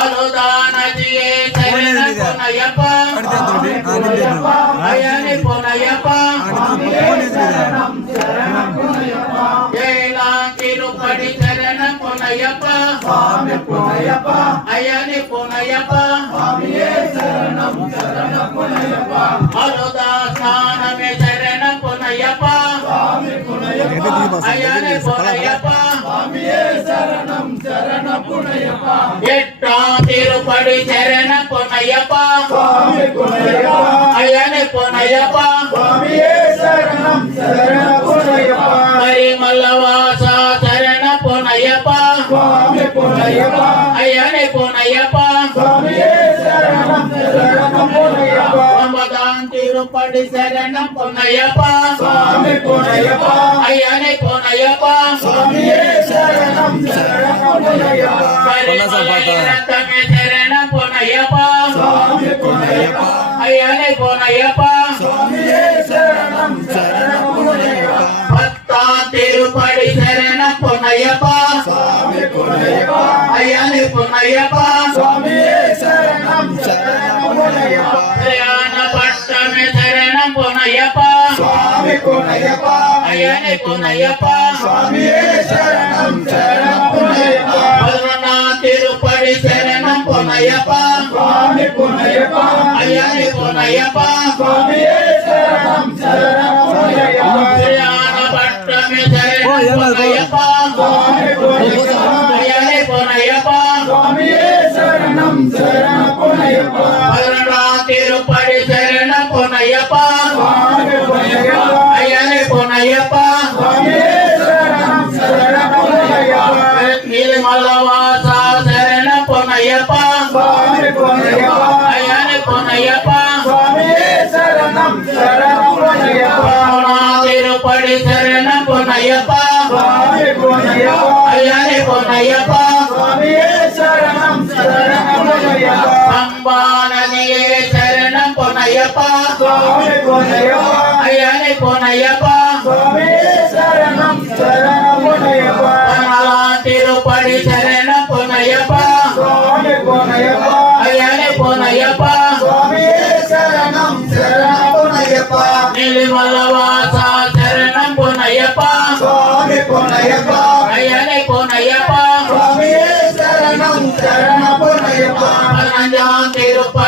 அழுதானதியே சரணம் பொன்னையப்பா ஐயனே பொன்னையப்பா ஏழாம் திருப்படி சரணம் பொன்னையப்பா ஐயனே பொன்னையப்பா அழுதாசானமே சரணம் பொன்னையப்பா ஐயனே பொன்னையப்பா எட்டாம் திருப்படி சரணம் பொன்னையப்பா ஐயனே பொன்னையப்பா மரிமல்லவாசா சரணம் பொன்னையப்பா ஐயனே பொன்னையப்பா ஒன்பதாம் திருப்படி சரணம் பொன்னையப்பா ஐயனே பொன்னையப்பா ரத்தமே சரணம் பொன்னையப்பா ஐயனே பொன்னையப்பா பத்தாம் திருப்படி சரணம் பொன்னையப்பா ஐயனே பொன்னையப்பா பட்டமே சரணம் பொன்னையப்பா ஐயனே பொன்னையப்பா பதினொன்னாம் திருப்படி சரணம் பொன்னையப்பா ஐயனே பொன்னையப்பா பட்டமே சரணம் பொன்னையப்பா ஐயனே பொன்னையப்பா பதினொன்றாம் திருப்படி சரணம் பொன்னையப்பா ஐயனே பொன்னையப்பா நீலமல்லவாசா சரணம் பொன்னையப்பா ஐயனே பொன்னையப்பா திருப்படி சரணம் பொன்னையப்பா ஐயனே பொன்னையப்பா பம்பா நதியே சரணம் பொன்னையப்பா ஐயனே பொன்னையப்பா திருப்படி சரணம் பொன்னையப்பா ஐயனே பொன்னையப்பா நீலிமல்லவாசா சரணம் பொன்னையப்பா ஐயனே பொன்னையப்பா பதினஞ்சாம் திருப்படி